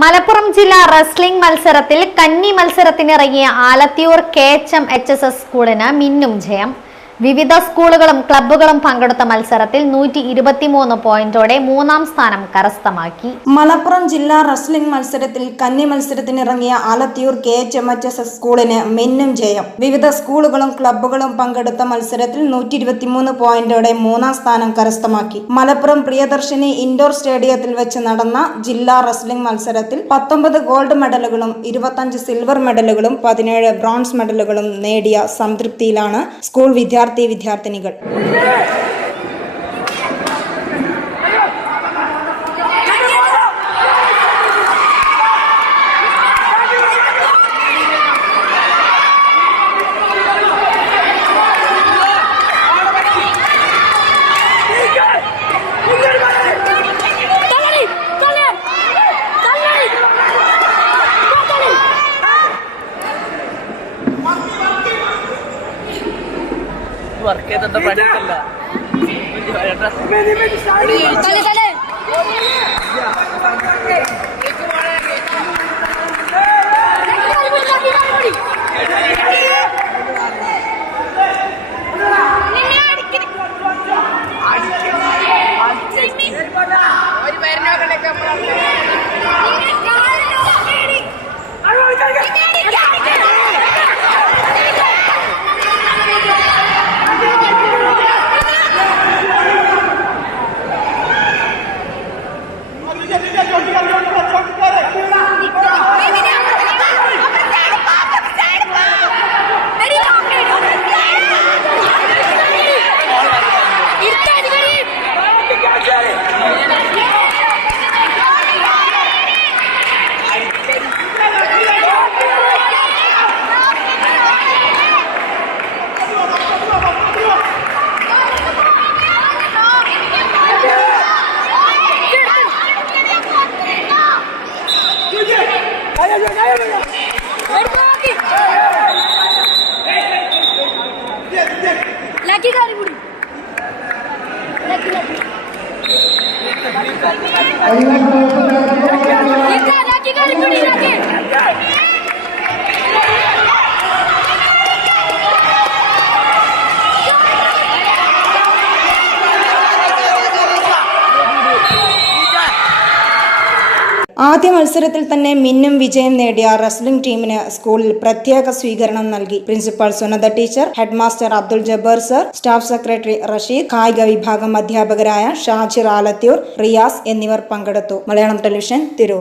മലപ്പുറം ജില്ലാ റെസ്ലിംഗ് മത്സരത്തിൽ കന്നി മത്സരത്തിനിറങ്ങിയ ആലത്തിയൂർ KHM-HSS സ്കൂളിന് മിന്നും ജയം. വിവിധ സ്കൂളുകളും ക്ലബ്ബുകളും പങ്കെടുത്ത മത്സരത്തിൽ 123 പോയിന്റോടെ മൂന്നാം സ്ഥാനം കരസ്ഥമാക്കി. മലപ്പുറം ജില്ലാ റെസ്ലിംഗ് മത്സരത്തിൽ കന്നി മത്സരത്തിനിറങ്ങിയ ആലത്തിയൂർ KHM-HSS സ്കൂളിന് മിന്നും ജയം. വിവിധ സ്കൂളുകളും ക്ലബ്ബുകളും പങ്കെടുത്ത മത്സരത്തിൽ 123 പോയിന്റോടെ മൂന്നാം സ്ഥാനം കരസ്ഥമാക്കി. മലപ്പുറം പ്രിയദർശിനി ഇൻഡോർ സ്റ്റേഡിയത്തിൽ വെച്ച് നടന്ന ജില്ലാ റെസ്ലിംഗ് മത്സരത്തിൽ 19 ഗോൾഡ് മെഡലുകളും 25 സിൽവർ മെഡലുകളും 17 ബ്രോൺസ് മെഡലുകളും നേടിയ സംതൃപ്തിയിലാണ് സ്കൂൾ വിദ്യാർത്ഥിനികൾ. വർക്ക് ചെയ്തിട്ട് പണിയില്ല. लकी गाड़ी बुड़ी लकी गाड़ी बुड़ी लकी ആദ്യ മത്സരത്തിൽ തന്നെ മിന്നും വിജയം നേടിയ റെസ്ലിംഗ് ടീമിന് സ്കൂളിൽ പ്രത്യേക സ്വീകരണം നൽകി. Principal Sunanda teacher, head master Abdul Jabbar sir, staff secretary Rasheed, കായിക വിഭാഗം അധ്യാപകരായ ഷാജിർ ആലത്തിയൂർ, റിയാസ് എന്നിവർ പങ്കെടുത്തു. മലയാളം ടെലിവിഷൻ, തിരൂർ.